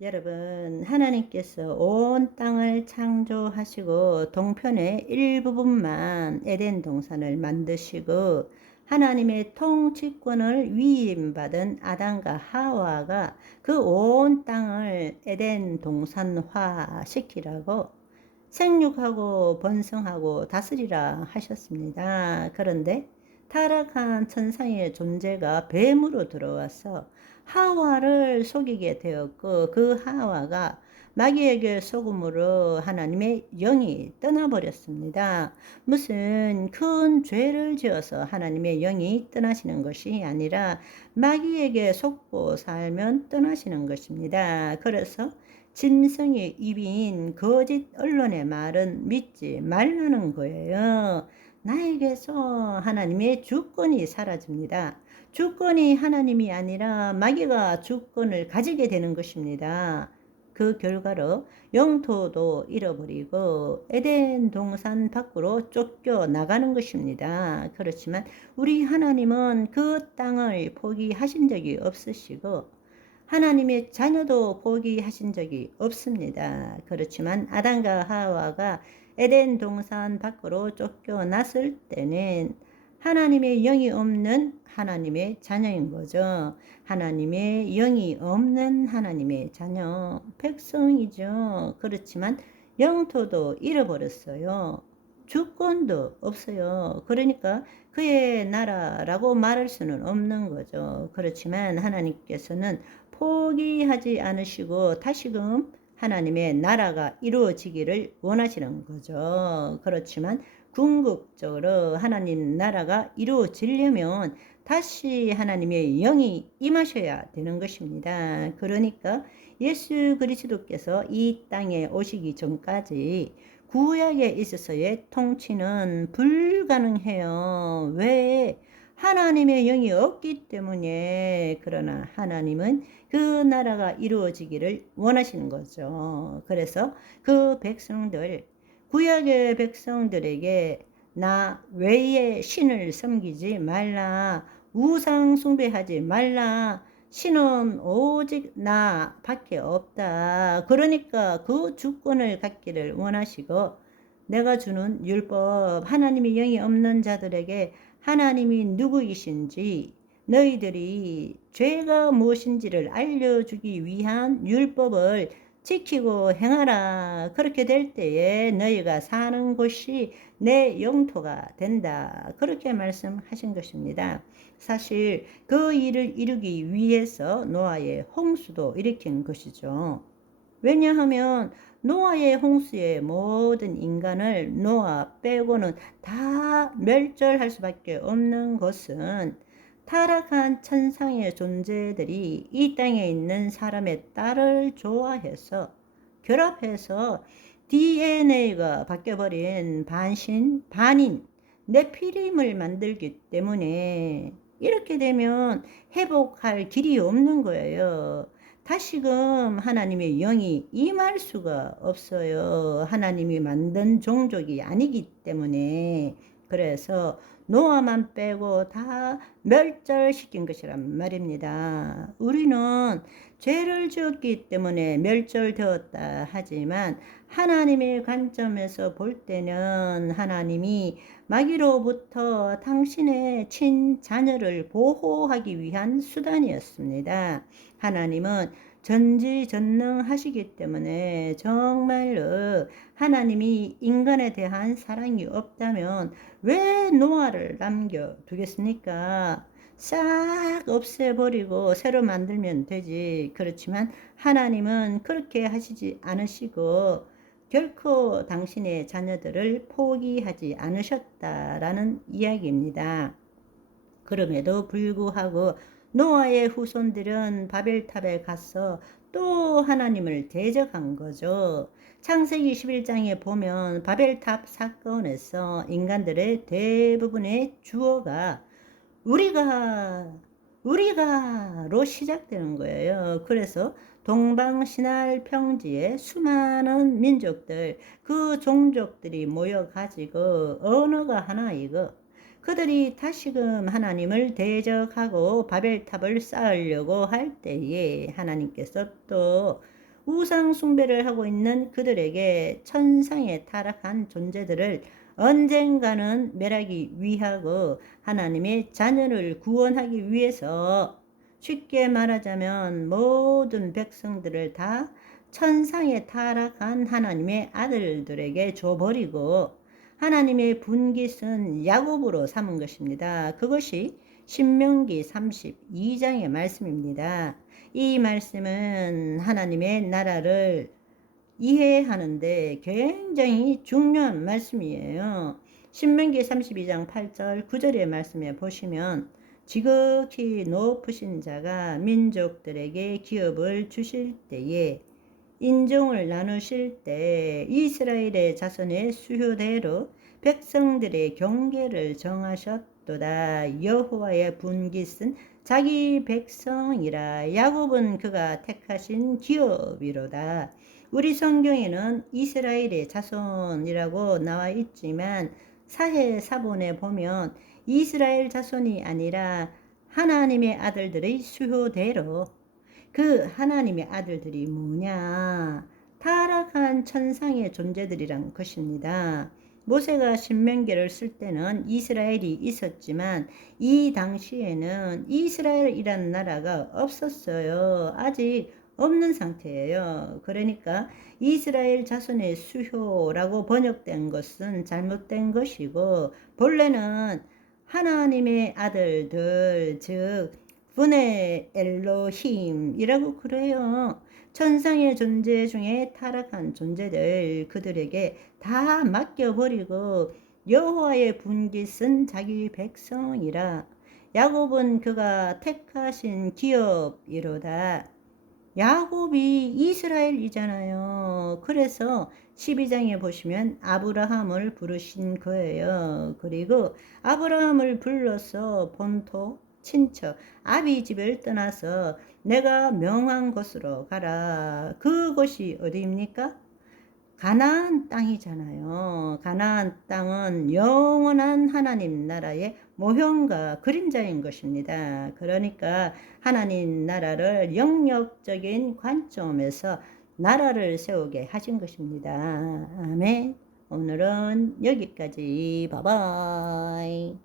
여러분, 하나님께서 온 땅을 창조하시고 동편의 일부분만 에덴 동산을 만드시고 하나님의 통치권을 위임받은 아담과 하와가 그 온 땅을 에덴 동산화 시키라고 생육하고 번성하고 다스리라 하셨습니다. 그런데 타락한 천상의 존재가 뱀으로 들어와서 하와를 속이게 되었고 그 하와가 마귀에게 속음으로 하나님의 영이 떠나버렸습니다. 무슨 큰 죄를 지어서 하나님의 영이 떠나시는 것이 아니라 마귀에게 속고 살면 떠나시는 것입니다. 그래서 짐승의 입인 거짓 언론의 말은 믿지 말라는 거예요. 나에게서 하나님의 주권이 사라집니다. 주권이 하나님이 아니라 마귀가 주권을 가지게 되는 것입니다. 그 결과로 영토도 잃어버리고 에덴 동산 밖으로 쫓겨 나가는 것입니다. 그렇지만 우리 하나님은 그 땅을 포기하신 적이 없으시고 하나님의 자녀도 포기하신 적이 없습니다. 그렇지만 아담과 하와가 에덴 동산 밖으로 쫓겨났을 때는 하나님의 영이 없는 하나님의 자녀인 거죠. 하나님의 영이 없는 하나님의 자녀, 백성이죠. 그렇지만 영토도 잃어버렸어요. 주권도 없어요. 그러니까 그의 나라라고 말할 수는 없는 거죠. 그렇지만 하나님께서는 포기하지 않으시고 다시금 하나님의 나라가 이루어지기를 원하시는 거죠. 그렇지만 궁극적으로 하나님 나라가 이루어지려면 다시 하나님의 영이 임하셔야 되는 것입니다. 그러니까 예수 그리스도께서 이 땅에 오시기 전까지 구약에 있어서의 통치는 불가능해요. 왜? 하나님의 영이 없기 때문에 그러나 하나님은 그 나라가 이루어지기를 원하시는 거죠. 그래서 그 백성들 구약의 백성들에게 나 외에 신을 섬기지 말라 우상 숭배하지 말라 신은 오직 나 밖에 없다. 그러니까 그 주권을 갖기를 원하시고 내가 주는 율법 하나님의 영이 없는 자들에게 하나님이 누구이신지 너희들이 죄가 무엇인지를 알려주기 위한 율법을 지키고 행하라. 그렇게 될 때에 너희가 사는 곳이 내 영토가 된다. 그렇게 말씀하신 것입니다. 사실 그 일을 이루기 위해서 노아의 홍수도 일으킨 것이죠. 왜냐하면 노아의 홍수에 모든 인간을 노아 빼고는 다 멸절할 수밖에 없는 것은 타락한 천상의 존재들이 이 땅에 있는 사람의 딸을 좋아해서 결합해서 DNA가 바뀌어버린 반신, 반인, 네피림을 만들기 때문에 이렇게 되면 회복할 길이 없는 거예요. 다시금 하나님의 영이 임할 수가 없어요. 하나님이 만든 종족이 아니기 때문에. 그래서 노아만 빼고 다 멸절시킨 것이란 말입니다. 우리는 죄를 지었기 때문에 멸절되었다 하지만 하나님의 관점에서 볼 때는 하나님이 마귀로부터 당신의 친자녀를 보호하기 위한 수단이었습니다. 하나님은 전지전능하시기 때문에 정말로 하나님이 인간에 대한 사랑이 없다면 왜 노아를 남겨 두겠습니까? 싹 없애버리고 새로 만들면 되지. 그렇지만 하나님은 그렇게 하시지 않으시고 결코 당신의 자녀들을 포기하지 않으셨다라는 이야기입니다. 그럼에도 불구하고 노아의 후손들은 바벨탑에 가서 또 하나님을 대적한 거죠. 창세기 11장에 보면 바벨탑 사건에서 인간들의 대부분의 주어가 우리가 우리가로 시작되는 거예요. 그래서 동방 신할 평지에 수많은 민족들, 그 종족들이 모여 가지고 언어가 하나이고 그들이 다시금 하나님을 대적하고 바벨탑을 쌓으려고 할 때에 하나님께서 또 우상 숭배를 하고 있는 그들에게 천상에 타락한 존재들을 언젠가는 멸하기 위하고 하나님의 자녀를 구원하기 위해서 쉽게 말하자면 모든 백성들을 다 천상에 타락한 하나님의 아들들에게 줘버리고 하나님의 분깃은 야곱으로 삼은 것입니다. 그것이 신명기 32장의 말씀입니다. 이 말씀은 하나님의 나라를 이해하는데 굉장히 중요한 말씀이에요. 신명기 32장 8절 9절의 말씀에 보시면 지극히 높으신 자가 민족들에게 기업을 주실 때에 인종을 나누실 때 이스라엘의 자손의 수효대로 백성들의 경계를 정하셨도다. 여호와의 분깃은 자기 백성이라 야곱은 그가 택하신 기업이로다. 우리 성경에는 이스라엘의 자손이라고 나와 있지만 사해 사본에 보면 이스라엘 자손이 아니라 하나님의 아들들의 수효대로 그 하나님의 아들들이 뭐냐? 타락한 천상의 존재들이란 것입니다. 모세가 신명기를 쓸 때는 이스라엘이 있었지만 이 당시에는 이스라엘이란 나라가 없었어요. 아직 없는 상태예요. 그러니까 이스라엘 자손의 수효라고 번역된 것은 잘못된 것이고 본래는 하나님의 아들들 즉 분의 엘로힘이라고 그래요. 천상의 존재 중에 타락한 존재들 그들에게 다 맡겨버리고 여호와의 분깃은 자기 백성이라 야곱은 그가 택하신 기업이로다. 야곱이 이스라엘이잖아요. 그래서 12장에 보시면 아브라함을 부르신 거예요. 그리고 아브라함을 불러서 본토, 친척, 아비 집을 떠나서 내가 명한 곳으로 가라. 그곳이 어디입니까? 가나안 땅이잖아요. 가나안 땅은 영원한 하나님 나라의 모형과 그림자인 것입니다. 그러니까 하나님 나라를 영역적인 관점에서 나라를 세우게 하신 것입니다. 아멘. 오늘은 여기까지. 바바이.